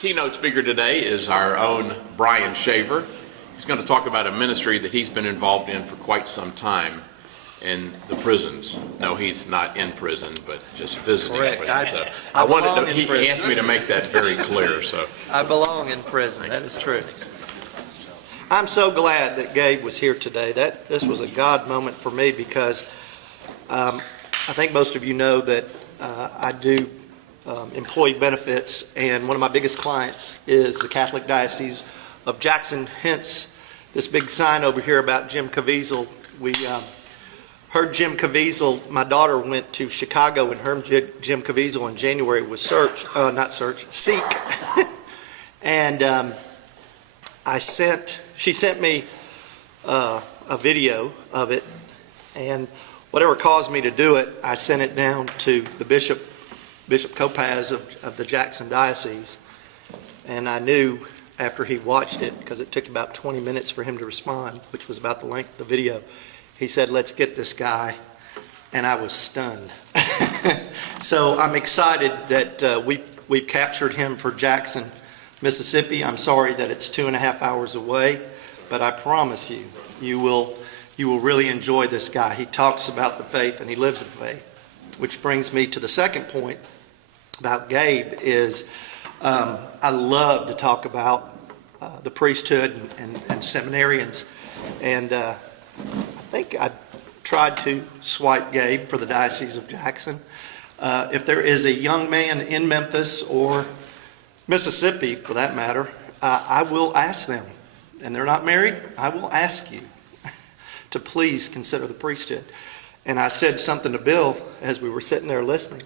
Keynote speaker today is our own Bryan Shaver. He's going to talk about a ministry that he's been involved in for quite some time in the prisons. No, he's not in prison, but just visiting Correct. prison. I wanted belong to, in he prison. asked me to make that very clear. So I belong in prison. That is true. I'm so glad that Gabe was here today. This was a God moment for me because I think most of you know that I do employee benefits, and one of my biggest clients is the Catholic Diocese of Jackson, hence this big sign over here about Jim Caviezel. We heard Jim Caviezel. My daughter went to Chicago and heard Jim Caviezel in January with Seek. And she sent me a video of it, and whatever caused me to do it, I sent it down to the Bishop Kopaz of the Jackson Diocese, and I knew after he watched it, because it took about 20 minutes for him to respond, which was about the length of the video, he said, "Let's get this guy," and I was stunned. So I'm excited that we've captured him for Jackson, Mississippi. I'm sorry that it's 2.5 hours away, but I promise you, you will really enjoy this guy. He talks about the faith and he lives the faith, which brings me to the second point about Gabe is I love to talk about the priesthood and seminarians, and I think I tried to swipe Gabe for the Diocese of Jackson. If there is a young man in Memphis or Mississippi, for that matter, I will ask them, and they're not married, I will ask you to please consider the priesthood. And I said something to Bill as we were sitting there listening,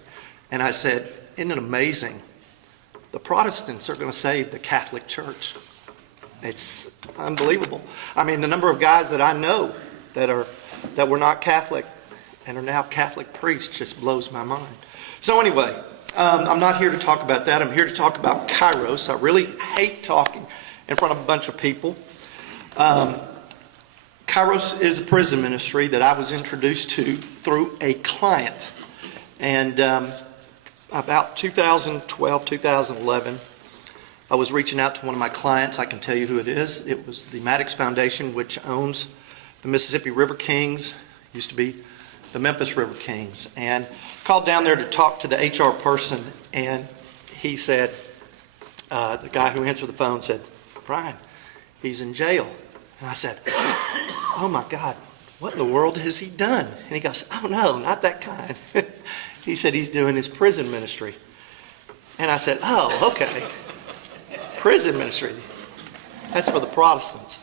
and I said, "Isn't it amazing? The Protestants are going to save the Catholic Church." It's unbelievable. I mean, the number of guys that I know that were not Catholic and are now Catholic priests just blows my mind. So anyway, I'm not here to talk about that. I'm here to talk about Kairos. I really hate talking in front of a bunch of people. Kairos is a prison ministry that I was introduced to through a client. And about 2012, 2011, I was reaching out to one of my clients. I can tell you who it is. It was the Maddox Foundation, which owns the Mississippi River Kings, used to be the Memphis River Kings. And called down there to talk to the HR person, and he said, the guy who answered the phone said, "Bryan, he's in jail." And I said, "Oh my God, what in the world has he done?" And he goes, "Oh no, not that kind." He said he's doing his prison ministry. And I said, "Oh, okay. Prison ministry. That's for the Protestants."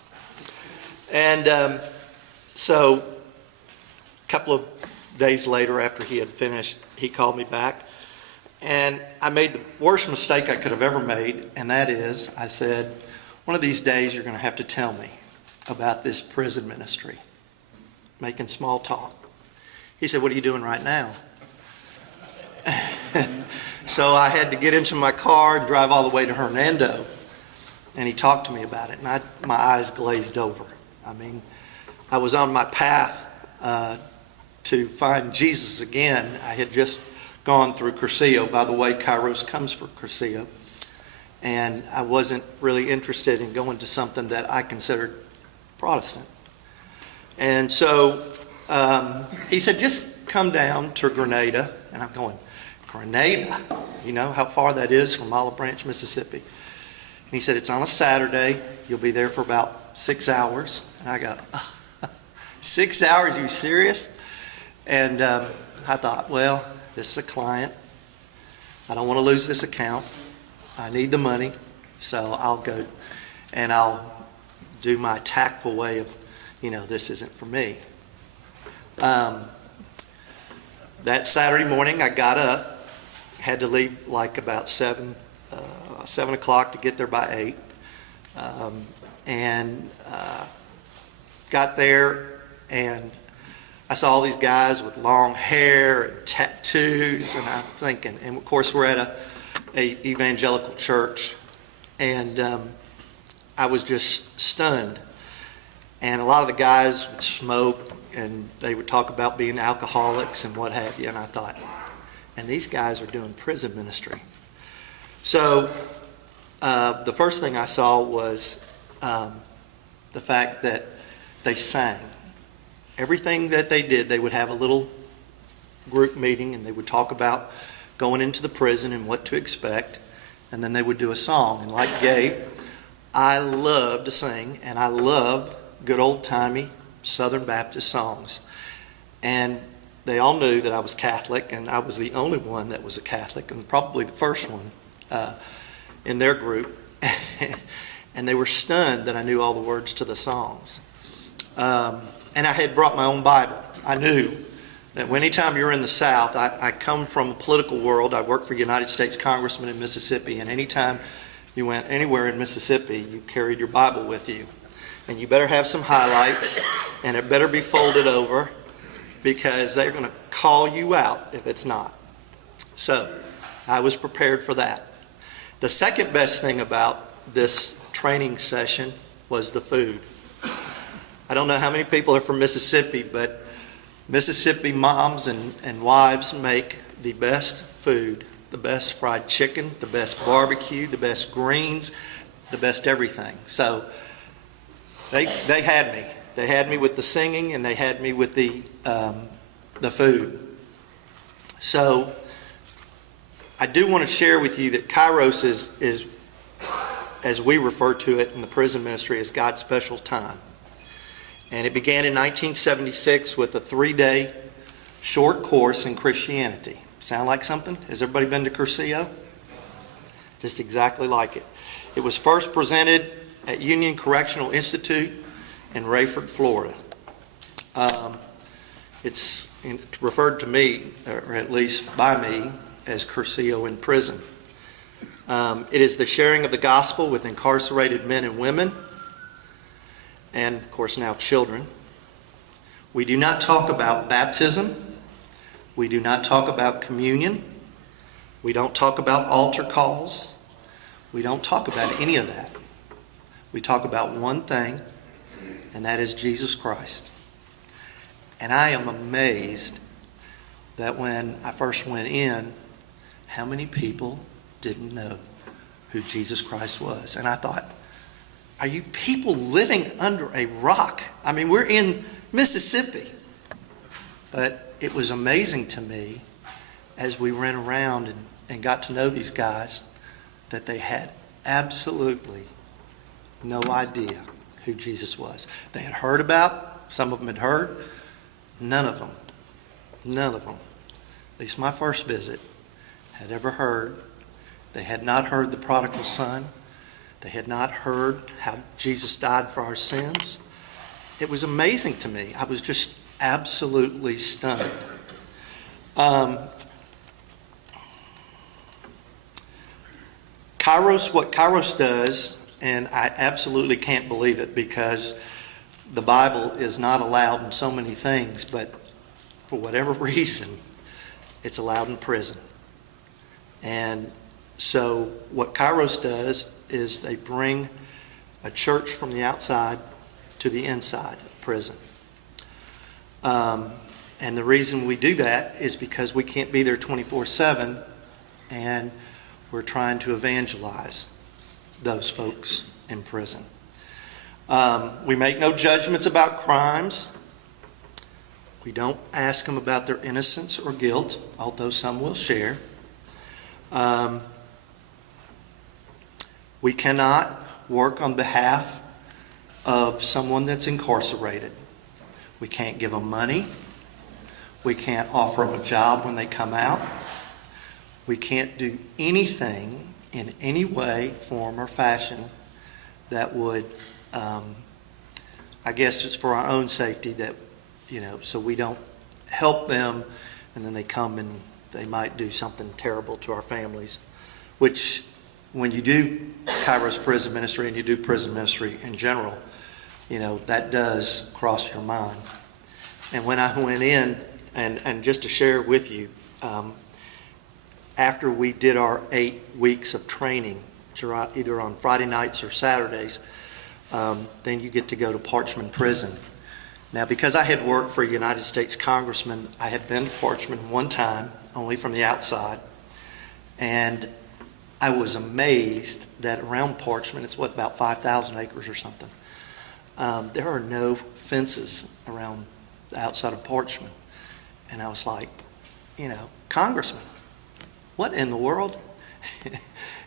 And so a couple of days later, after he had finished, he called me back. And I made the worst mistake I could have ever made, and that is, I said, "One of these days you're going to have to tell me about this prison ministry." Making small talk. He said, "What are you doing right now?" So I had to get into my car and drive all the way to Hernando, and he talked to me about it, and my eyes glazed over. I mean, I was on my path to find Jesus again. I had just gone through Cursillo. By the way, Kairos comes for Cursillo. And I wasn't really interested in going to something that I considered Protestant. And so he said, "Just come down to Grenada." And I'm going, "Grenada? You know how far that is from Olive Branch, Mississippi?" And he said, "It's on a Saturday. You'll be there for about 6 hours." And I go, 6 hours? Are you serious? And I thought, well, this is a client. I don't want to lose this account. I need the money, so I'll go and I'll do my tactful way of, this isn't for me. That Saturday morning, I got up, had to leave like about 7 o'clock to get there by 8, and got there, and I saw all these guys with long hair and tattoos, and I'm thinking, and of course we're at a evangelical church, and I was just stunned. And a lot of the guys would smoke, and they would talk about being alcoholics and what have you, and I thought, and these guys are doing prison ministry. So the first thing I saw was the fact that they sang. Everything that they did, they would have a little group meeting and they would talk about going into the prison and what to expect, and then they would do a song. And like Gabe, I love to sing, and I love good old-timey Southern Baptist songs. And they all knew that I was Catholic, and I was the only one that was a Catholic, and probably the first one in their group. And they were stunned that I knew all the words to the songs. And I had brought my own Bible. I knew that anytime you're in the South, I come from a political world. I worked for United States Congressman in Mississippi, and anytime you went anywhere in Mississippi, you carried your Bible with you. And you better have some highlights, and it better be folded over, because they're going to call you out if it's not. So I was prepared for that. The second best thing about this training session was the food. I don't know how many people are from Mississippi, but Mississippi moms and wives make the best food, the best fried chicken, the best barbecue, the best greens, the best everything. So they had me. They had me with the singing, and they had me with the food. So I do want to share with you that Kairos is, as we refer to it in the prison ministry, is God's special time. And it began in 1976 with a 3-day short course in Christianity. Sound like something? Has everybody been to Curcio? Just exactly like it. It was first presented at Union Correctional Institute in Rayford, Florida. It's referred to me, or at least by me, as Curcio in prison. It is the sharing of the gospel with incarcerated men and women, and of course now children. We do not talk about baptism. We do not talk about communion. We don't talk about altar calls. We don't talk about any of that. We talk about one thing, and that is Jesus Christ. And I am amazed that when I first went in, how many people didn't know who Jesus Christ was. And I thought, are you people living under a rock? I mean, we're in Mississippi. But it was amazing to me as we ran around and got to know these guys that they had absolutely no idea who Jesus was. They had heard about, some of them had heard, none of them, at least my first visit, had ever heard. They had not heard the prodigal son. They had not heard how Jesus died for our sins. It was amazing to me. I was just absolutely stunned. Kairos, what Kairos does, and I absolutely can't believe it because the Bible is not allowed in so many things, but for whatever reason, it's allowed in prison. And so what Kairos does is they bring a church from the outside to the inside of prison. And the reason we do that is because we can't be there 24/7, and we're trying to evangelize those folks in prison. We make no judgments about crimes. We don't ask them about their innocence or guilt, although some will share. We cannot work on behalf of someone that's incarcerated. We can't give them money. We can't offer them a job when they come out. We can't do anything in any way, form, or fashion that would, I guess it's for our own safety that, so we don't help them and then they come and they might do something terrible to our families, which when you do Kairos prison ministry and you do prison ministry in general, that does cross your mind. And when I went in, and just to share with you, after we did our 8 weeks of training, either on Friday nights or Saturdays, then you get to go to Parchman Prison. Now, because I had worked for a United States Congressman, I had been to Parchman one time, only from the outside, and I was amazed that around Parchman, it's what, about 5,000 acres or something, there are no fences around the outside of Parchman. And I was like, Congressman, what in the world?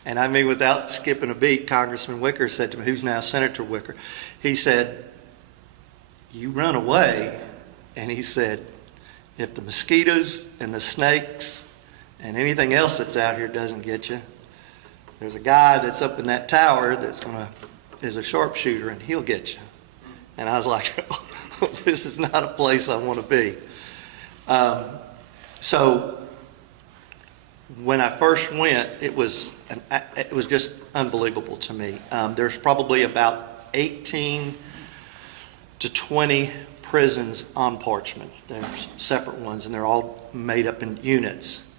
And I mean, without skipping a beat, Congressman Wicker said to me, who's now Senator Wicker, he said, you run away. And he said, if the mosquitoes and the snakes and anything else that's out here doesn't get you, there's a guy that's up in that tower is a sharpshooter, and he'll get you. And I was like, this is not a place I want to be. So when I first went, it was just unbelievable to me. There's probably about 18 to 20 prisons on Parchman. There's separate ones, and they're all made up in units.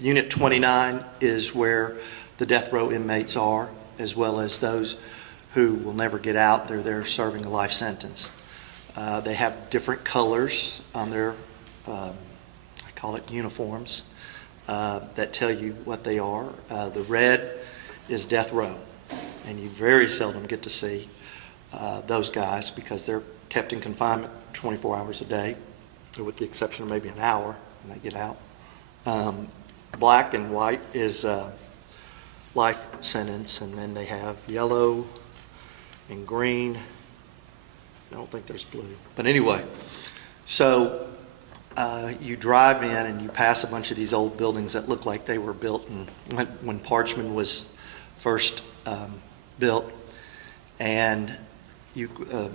Unit 29 is where the death row inmates are, as well as those who will never get out. They're there serving a life sentence. They have different colors on their, I call it uniforms, that tell you what they are. The red is death row, and you very seldom get to see those guys because they're kept in confinement 24 hours a day, with the exception of maybe an hour, and they get out. Black and white is life sentence, and then they have yellow and green. I don't think there's blue. But anyway, so you drive in and you pass a bunch of these old buildings that look like they were built when Parchman was first built. And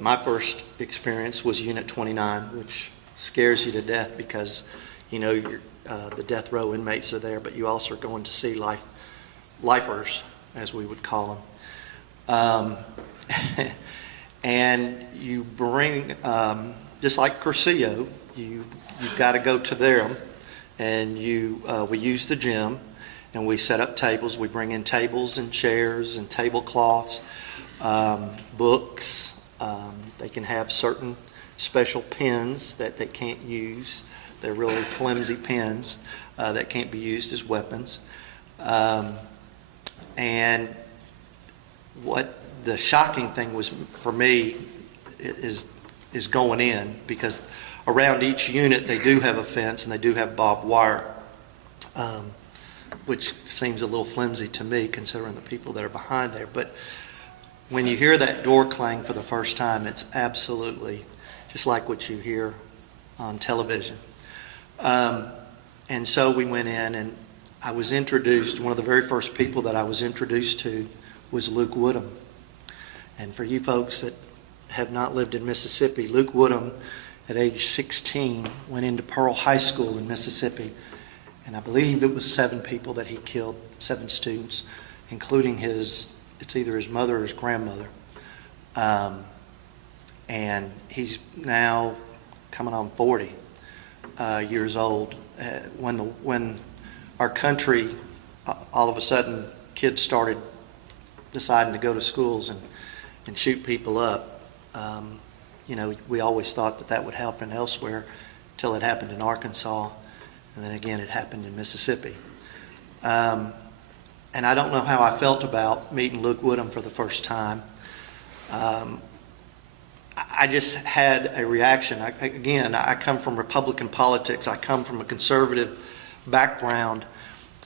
my first experience was Unit 29, which scares you to death because the death row inmates are there, but you also are going to see lifers, as we would call them. And you bring, just like Cursillo, you've got to go to them, and we use the gym, and we set up tables. We bring in tables and chairs and tablecloths, books. They can have certain special pens that they can't use. They're really flimsy pens that can't be used as weapons. And what the shocking thing was for me is going in, because around each unit they do have a fence and they do have barbed wire, which seems a little flimsy to me considering the people that are behind there. But when you hear that door clang for the first time, it's absolutely just like what you hear on television. And so we went in, and I was introduced, one of the very first people that I was introduced to was Luke Woodham. And for you folks that have not lived in Mississippi, Luke Woodham, at age 16, went into Pearl High School in Mississippi. And I believe it was 7 people that he killed, 7 students, including it's either his mother or his grandmother. And he's now coming on 40 years old. When our country, all of a sudden, kids started deciding to go to schools and shoot people up, we always thought that would happen elsewhere until it happened in Arkansas, and then again it happened in Mississippi. And I don't know how I felt about meeting Luke Woodham for the first time. I just had a reaction. I come from Republican politics. I come from a conservative background.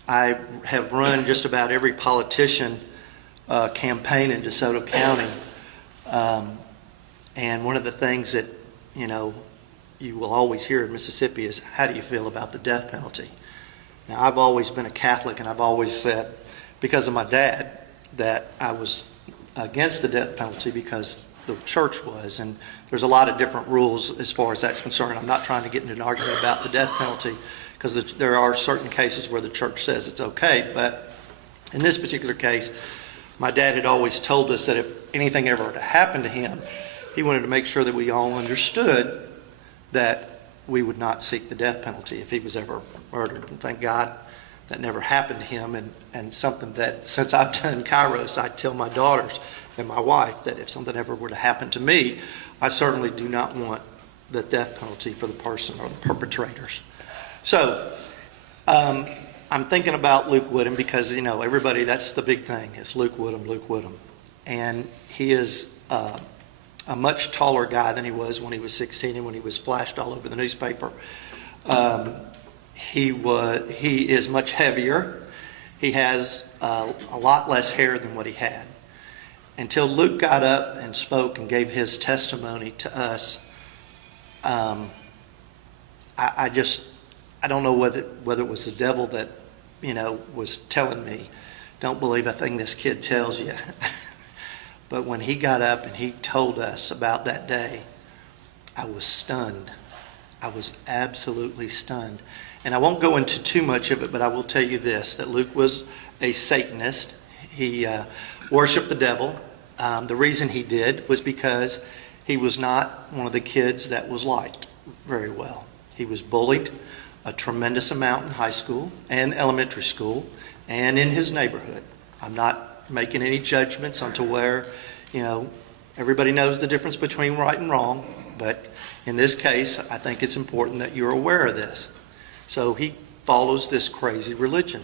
I have run just about every politician campaign in DeSoto County. And one of the things that, you will always hear in Mississippi is, how do you feel about the death penalty? Now, I've always been a Catholic, and I've always said, because of my dad, that I was against the death penalty because the church was, and there's a lot of different rules as far as that's concerned. I'm not trying to get into an argument about the death penalty, because there are certain cases where the church says it's okay, but in this particular case, my dad had always told us that if anything ever were to happen to him, he wanted to make sure that we all understood that we would not seek the death penalty if he was ever murdered. And thank God that never happened to him, and something that, since I've done Kairos, I tell my daughters and my wife that if something ever were to happen to me, I certainly do not want the death penalty for the person or the perpetrators. So I'm I'm thinking about Luke Woodham because, everybody, that's the big thing, is Luke Woodham, Luke Woodham. And he is a much taller guy than he was when he was 16 and when he was flashed all over the newspaper. He is much heavier. He has a lot less hair than what he had. Until Luke got up and spoke and gave his testimony to us, I don't know whether it was the devil that, was telling me, don't believe a thing this kid tells you. But when he got up and he told us about that day, I was stunned. I was absolutely stunned. And I won't go into too much of it, but I will tell you this, that Luke was a Satanist. He worshiped the devil. The reason he did was because he was not one of the kids that was liked very well. He was bullied a tremendous amount in high school and elementary school and in his neighborhood. I'm not making any judgments onto where, everybody knows the difference between right and wrong, but in this case, I think it's important that you're aware of this. So he follows this crazy religion.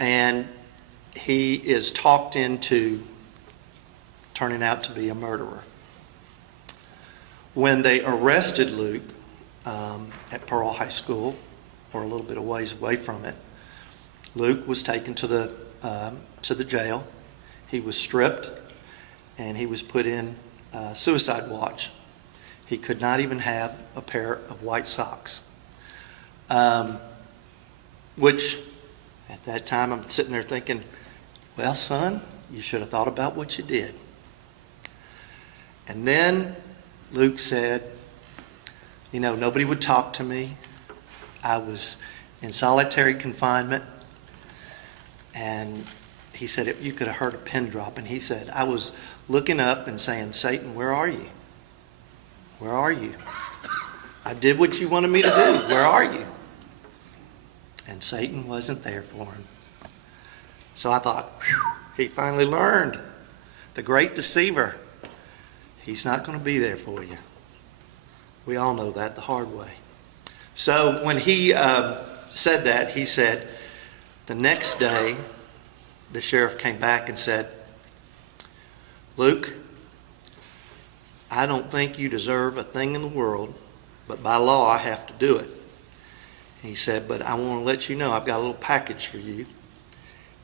And he is talked into turning out to be a murderer. When they arrested Luke at Pearl High School, or a little bit of ways away from it, Luke was taken to the jail. He was stripped, and he was put in suicide watch. He could not even have a pair of white socks, which at that time I'm sitting there thinking, well, son, you should have thought about what you did. And then Luke said, nobody would talk to me. I was in solitary confinement. And he said, you could have heard a pin drop. And he said, I was looking up and saying, Satan, where are you? Where are you? I did what you wanted me to do. Where are you? And Satan wasn't there for him. So I thought, he finally learned. The great deceiver. He's not going to be there for you. We all know that the hard way. So when he said that, he said, the next day, the sheriff came back and said, Luke, I don't think you deserve a thing in the world, but by law I have to do it. He said, but I want to let you know I've got a little package for you.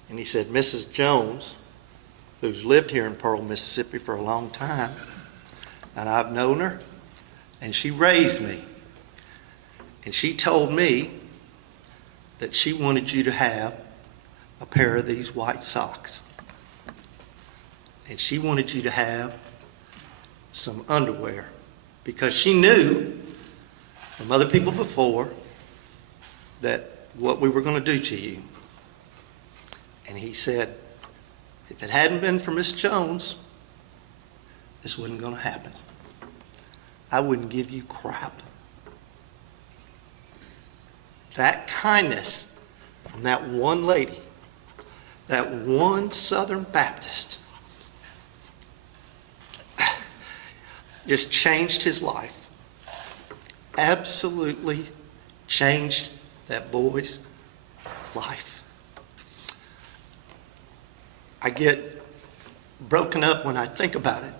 And he said, Mrs. Jones, who's lived here in Pearl, Mississippi for a long time, and I've known her, and she raised me. And she told me that she wanted you to have a pair of these white socks. And she wanted you to have some underwear, because she knew from other people before that what we were going to do to you. And he said, if it hadn't been for Miss Jones, this wasn't going to happen. I wouldn't give you crap. That kindness from that one lady, that one Southern Baptist, just changed his life. Absolutely changed that boy's life. I get broken up when I think about it,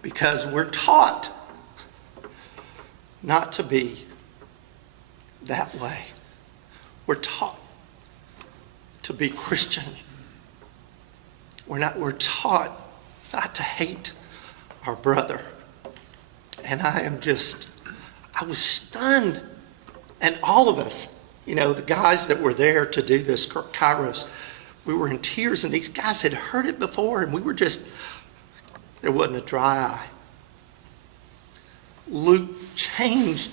because we're taught not to be that way. We're taught to be Christian. We're taught not to hate our brother. And I was stunned. And all of us, the guys that were there to do this Kairos, we were in tears, and these guys had heard it before, and we were there wasn't a dry eye. Luke changed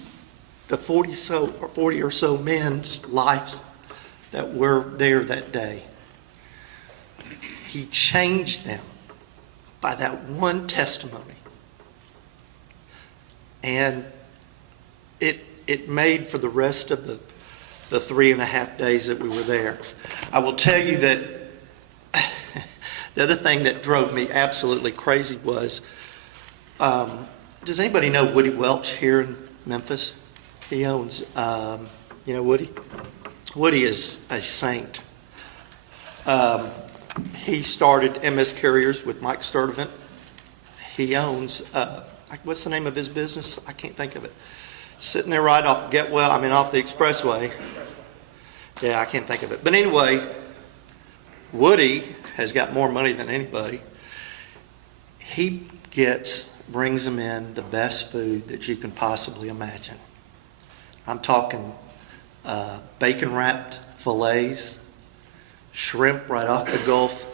the 40 or so men's lives that were there that day. He changed them by that one testimony. And it made for the rest of the 3.5 days that we were there. I will tell you that the other thing that drove me absolutely crazy was, does anybody know Woody Welch here in Memphis? He owns, Woody? Woody is a saint. He started MS Carriers with Mike Sturdivant. He owns, what's the name of his business? I can't think of it. Sitting there right off off the expressway. Yeah, I can't think of it. But anyway, Woody has got more money than anybody. He brings them in the best food that you can possibly imagine. I'm talking bacon wrapped fillets, shrimp right off the Gulf.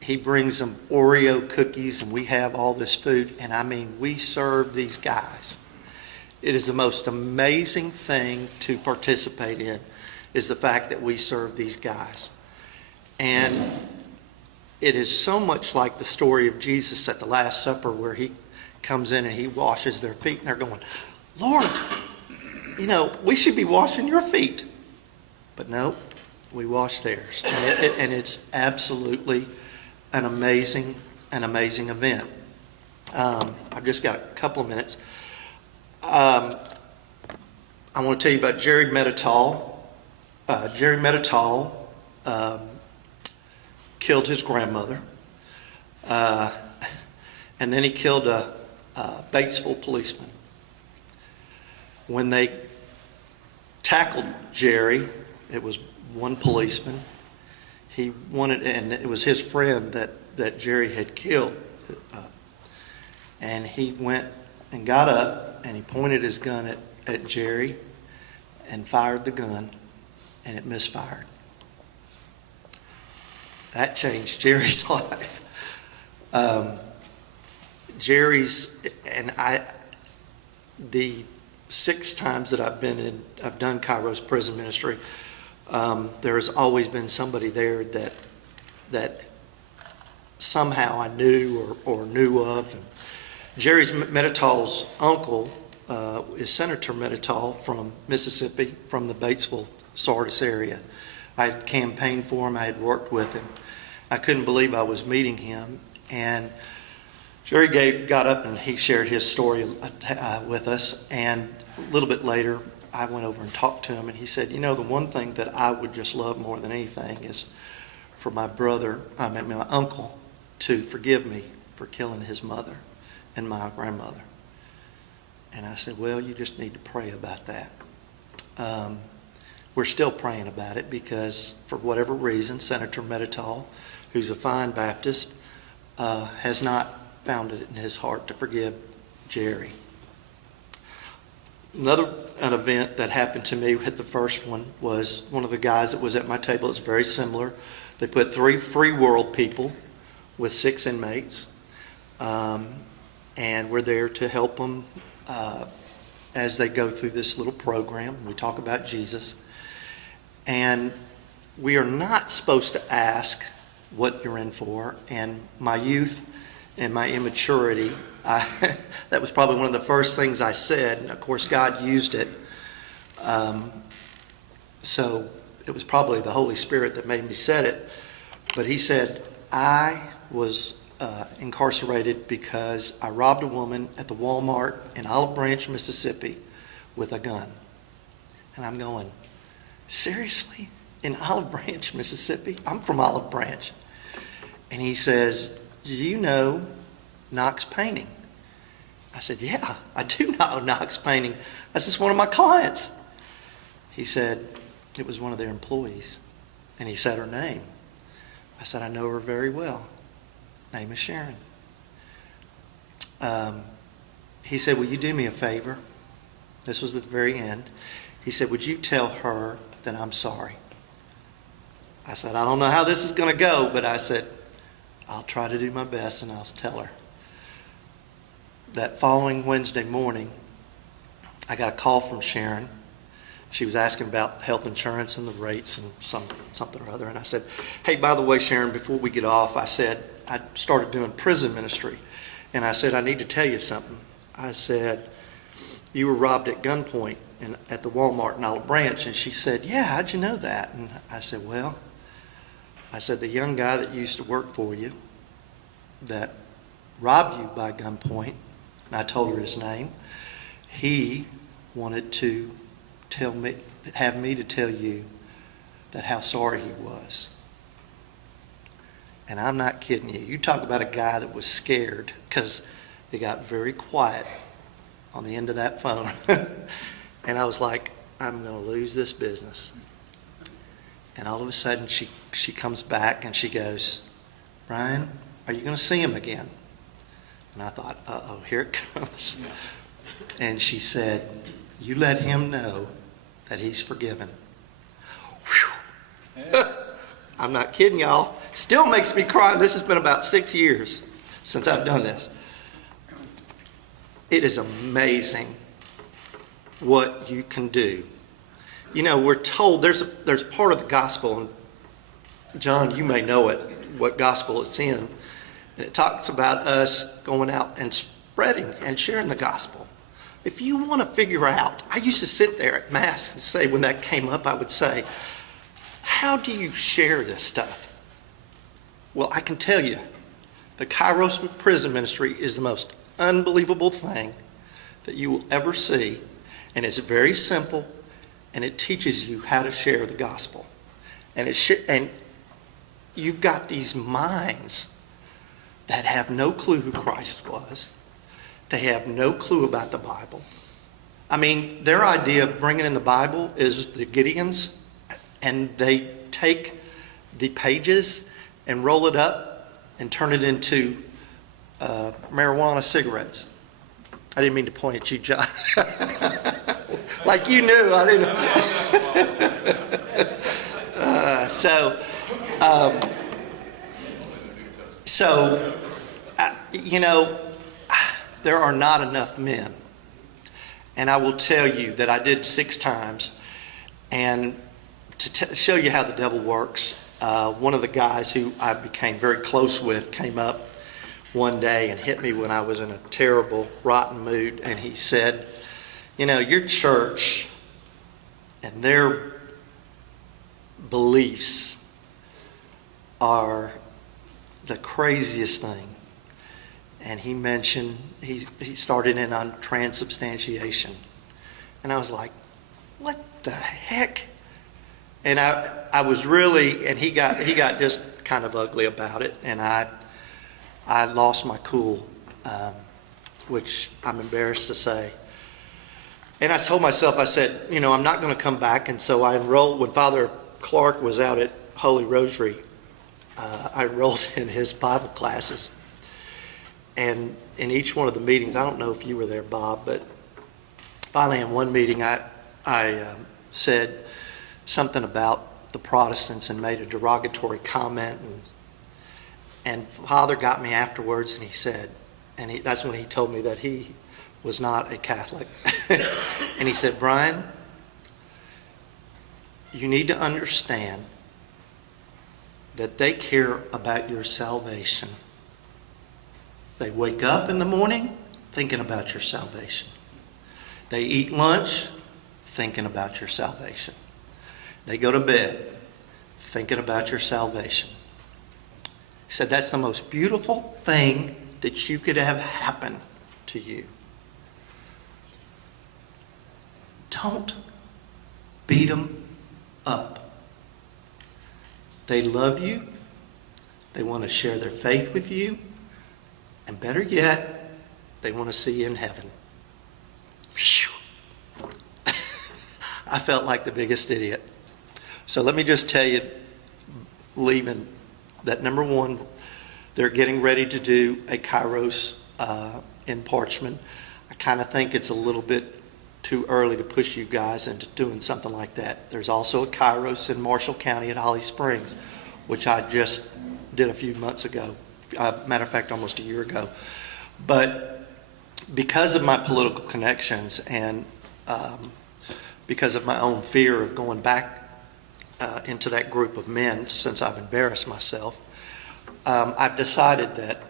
He brings them Oreo cookies, and we have all this food. And I mean, we serve these guys. It is the most amazing thing to participate in, is the fact that we serve these guys. And it is so much like the story of Jesus at the Last Supper, where he comes in and he washes their feet, and they're going, Lord, we should be washing your feet. But no, we wash theirs. And it's absolutely an amazing event. I've just got a couple of minutes. I want to tell you about Jerry Meditol. Jerry Meditol killed his grandmother, and then he killed a Batesville policeman. When they tackled Jerry, it was one policeman. And it was his friend that Jerry had killed. And he went and got up, and he pointed his gun at Jerry and fired the gun, and it misfired. That changed Jerry's life. The 6 times that I've done Kairos prison ministry, there has always been somebody there that somehow I knew or knew of. And Jerry's Meditol's uncle is Senator Meditol from Mississippi, from the Batesville, Sardis area. I had campaigned for him. I had worked with him. I couldn't believe I was meeting him. And Jerry got up and he shared his story with us. And a little bit later, I went over and talked to him, and he said, the one thing that I would just love more than anything is for my uncle to forgive me for killing his mother and my grandmother. And I said, well, you just need to pray about that. We're still praying about it because, for whatever reason, Senator Meditol, who's a fine Baptist, has not found it in his heart to forgive Jerry. An event that happened to me at the first one was one of the guys that was at my table. It's very similar. They put 3 free world people with 6 inmates, and we're there to help them as they go through this little program. We talk about Jesus. And we are not supposed to ask what you're in for. And my youth and my immaturity, that was probably one of the first things I said. And of course, God used it. So it was probably the Holy Spirit that made me say it. But he said, I was incarcerated because I robbed a woman at the Walmart in Olive Branch, Mississippi with a gun. And I'm going, seriously? In Olive Branch, Mississippi? I'm from Olive Branch. And he says, do you know Knox Painting? I said, yeah, I do know Knox Painting. That's just one of my clients. He said, it was one of their employees. And he said her name. I said, I know her very well. Name is Sharon. He said, will you do me a favor? This was at the very end. He said, would you tell her that I'm sorry? I said, I don't know how this is going to go, but I said, I'll try to do my best and I'll tell her. That following Wednesday morning, I got a call from Sharon. She was asking about health insurance and the rates and something or other. And I said, hey, by the way, Sharon, before we get off, I said, I started doing prison ministry. And I said, I need to tell you something. I said, you were robbed at gunpoint at the Walmart in Olive Branch. And she said, yeah, how'd you know that? And I said, the young guy that used to work for you that robbed you by gunpoint, and I told her his name, he wanted to have me to tell you that how sorry he was. And I'm not kidding you. You talk about a guy that was scared, because it got very quiet on the end of that phone. And I was like, I'm going to lose this business. And all of a sudden she comes back and she goes, Bryan, are you going to see him again? And I thought, uh-oh, here it comes. And she said, you let him know that he's forgiven. Whew. I'm not kidding, y'all. Still makes me cry. This has been about 6 years since I've done this. It is amazing what you can do. You know, we're told there's part of the gospel, and John, you may know it, what gospel it's in. And it talks about us going out and spreading and sharing the gospel. If you want to figure out, I used to sit there at Mass and say, when that came up, I would say, how do you share this stuff? Well, I can tell you, the Kairos prison ministry is the most unbelievable thing that you will ever see. And it's very simple, and it teaches you how to share the gospel. And and you've got these minds that have no clue who Christ was. They have no clue about the Bible. I mean, their idea of bringing in the Bible is the Gideons, and they take the pages and roll it up and turn it into marijuana cigarettes. I didn't mean to point at you, John. Like you knew, I didn't. You know, there are not enough men. And I will tell you that I did 6 times. And to show you how the devil works, one of the guys who I became very close with came up one day and hit me when I was in a terrible, rotten mood. And he said, you know, your church and their beliefs are the craziest thing. And he mentioned, he started in on transubstantiation. And I was like, what the heck? And I was really, and he got just kind of ugly about it. And I lost my cool, which I'm embarrassed to say. And I told myself, I said, you know, I'm not going to come back. And so I enrolled, when Father Clark was out at Holy Rosary, I enrolled in his Bible classes. And in each one of the meetings, I don't know if you were there, Bob, but finally in one meeting I said something about the Protestants and made a derogatory comment. And Father got me afterwards, and he said, and that's when he told me that he was not a Catholic. And he said, Bryan, you need to understand that they care about your salvation. They wake up in the morning thinking about your salvation. They eat lunch thinking about your salvation. They go to bed thinking about your salvation. He said that's the most beautiful thing that you could have happen to you. Don't beat them up. They love you. They want to share their faith with you. And better yet, they want to see you in heaven. Whew. I felt like the biggest idiot. So let me just tell you, leaving, that number one, they're getting ready to do a Kairos in Parchman. I kind of think it's a little bit too early to push you guys into doing something like that. There's also a Kairos in Marshall County at Holly Springs, which I just did a few months ago. Matter of fact, almost a year ago. But because of my political connections and because of my own fear of going back into that group of men since I've embarrassed myself, I've decided that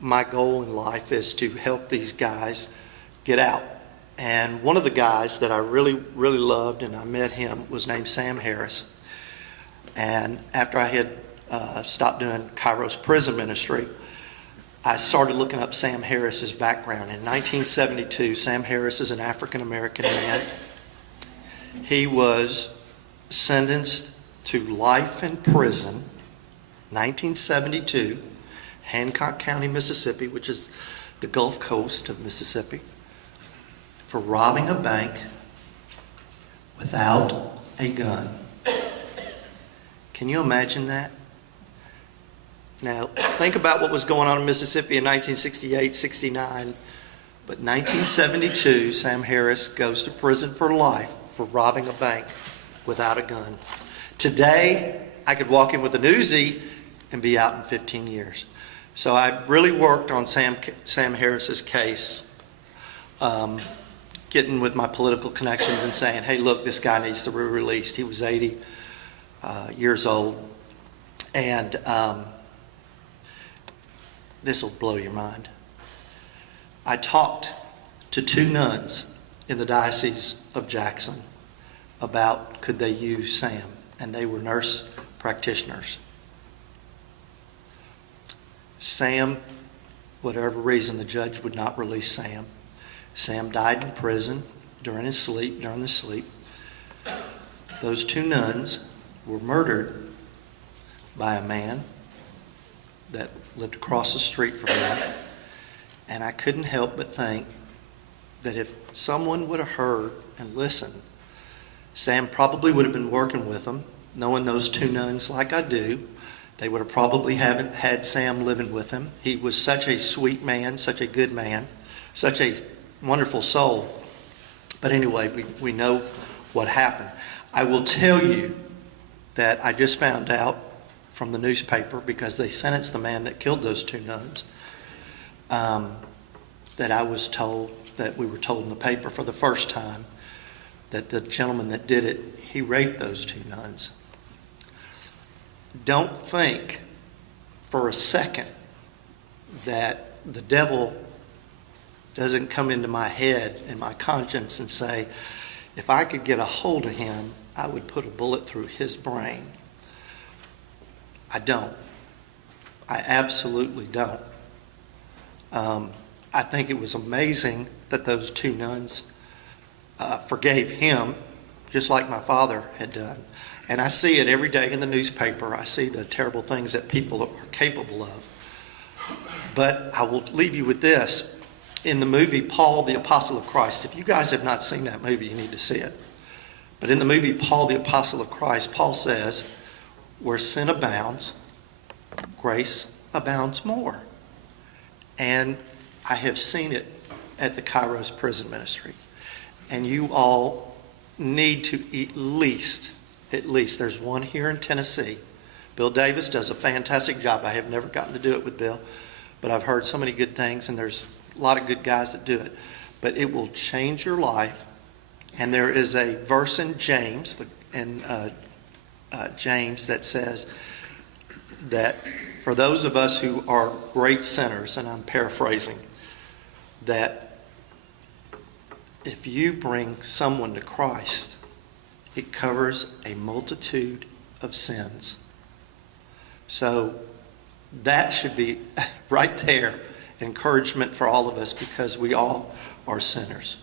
my goal in life is to help these guys get out. And one of the guys that I really, really loved, and I met him, was named Sam Harris. And after I had stopped doing Kairos prison ministry, I started looking up Sam Harris's background. In 1972, Sam Harris is an African-American man. He was sentenced to life in prison, 1972, Hancock County, Mississippi, which is the Gulf Coast of Mississippi, for robbing a bank without a gun. Can you imagine that? Now, think about what was going on in Mississippi in 1968, 69. But 1972, Sam Harris goes to prison for life for robbing a bank without a gun. Today, I could walk in with an Uzi and be out in 15 years. So I really worked on Sam Harris's case, getting with my political connections and saying, hey, look, this guy needs to be released. He was 80 years old. And this will blow your mind. I talked to 2 nuns in the Diocese of Jackson about could they use Sam, and they were nurse practitioners. Sam, whatever reason, the judge would not release Sam. Sam died in prison during the sleep. Those 2 nuns were murdered by a man that lived across the street from them. And I couldn't help but think that if someone would have heard and listened, Sam probably would have been working with them, knowing those 2 nuns like I do. They would have probably haven't had Sam living with him. He was such a sweet man, such a good man, such a wonderful soul. But anyway, we know what happened. I will tell you that I just found out from the newspaper, because they sentenced the man that killed those 2 nuns, that I was told, that we were told in the paper for the first time, that the gentleman that did it, he raped those 2 nuns. Don't think for a second that the devil doesn't come into my head and my conscience and say, if I could get a hold of him, I would put a bullet through his brain. I don't. I absolutely don't. I think it was amazing that those 2 nuns forgave him, just like my father had done. And I see it every day in the newspaper. I see the terrible things that people are capable of. But I will leave you with this. In the movie Paul, the Apostle of Christ, if you guys have not seen that movie, you need to see it. But in the movie Paul, the Apostle of Christ, Paul says, where sin abounds, grace abounds more. And I have seen it at the Kairos prison ministry. And you all need to at least, there's one here in Tennessee. Bill Davis does a fantastic job. I have never gotten to do it with Bill, but I've heard so many good things, and there's a lot of good guys that do it. But it will change your life. And there is a verse in James, James, that says that for those of us who are great sinners, and I'm paraphrasing, that if you bring someone to Christ, it covers a multitude of sins. So that should be right there, encouragement for all of us, because we all are sinners.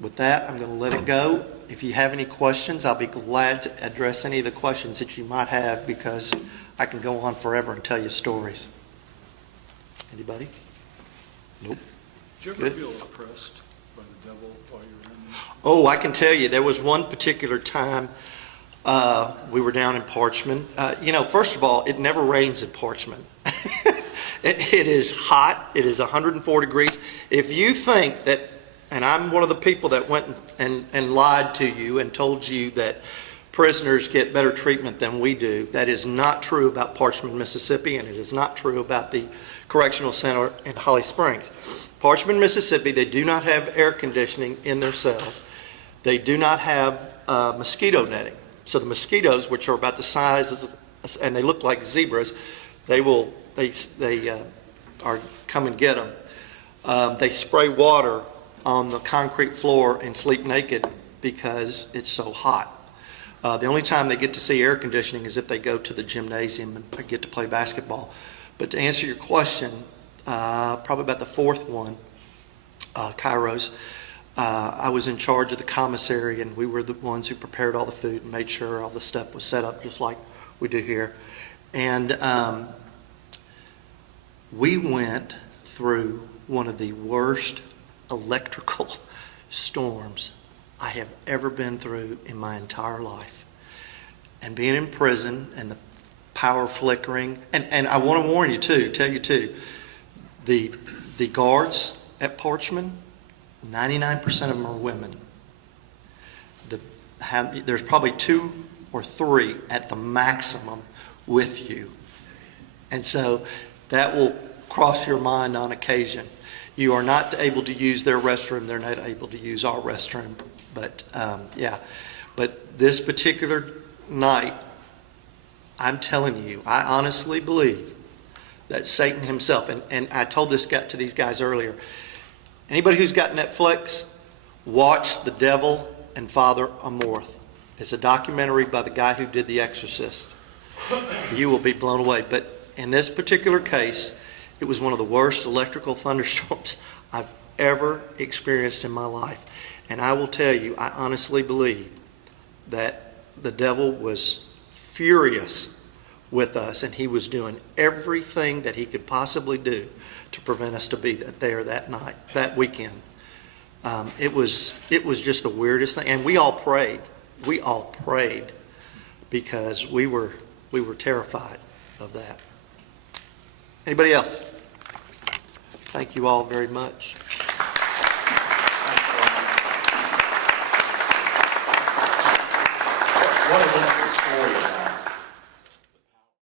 With that, I'm going to let it go. If you have any questions, I'll be glad to address any of the questions that you might have, because I can go on forever and tell you stories. Anybody? Nope. Did you ever Good. feel oppressed by the devil while you were in? Oh, I can tell you, there was one particular time we were down in Parchman. First of all, it never rains in Parchman. It is hot. It is 104 degrees. If you think that, and I'm one of the people that went and lied to you and told you that prisoners get better treatment than we do, that is not true about Parchman, Mississippi, and it is not true about the Correctional Center in Holly Springs. Parchman, Mississippi, they do not have air conditioning in their cells. They do not have mosquito netting. So the mosquitoes, which are about the size, and they look like zebras, they come and get them. They spray water on the concrete floor and sleep naked because it's so hot. The only time they get to see air conditioning is if they go to the gymnasium and get to play basketball. But to answer your question, probably about the fourth one, Kairos, I was in charge of the commissary, and we were the ones who prepared all the food and made sure all the stuff was set up just like we do here. And we went through one of the worst electrical storms I have ever been through in my entire life. And being in prison and the power flickering, and I want to warn you tell you too, the guards at Parchman, 99% of them are women. There's probably 2 or 3 at the maximum with you. And so that will cross your mind on occasion. You are not able to use their restroom. They're not able to use our restroom. But yeah, but this particular night, I'm telling you, I honestly believe that Satan himself, and I told this guy to these guys earlier, anybody who's got Netflix, watch The Devil and Father Amorth. It's a documentary by the guy who did The Exorcist. You will be blown away. But in this particular case, it was one of the worst electrical thunderstorms I've ever experienced in my life. And I will tell you, I honestly believe that the devil was furious with us, and he was doing everything that he could possibly do to prevent us to be there that night, that weekend. It was just the weirdest thing. And we all prayed. We all prayed because we were terrified of that. Anybody else? Thank you all very much.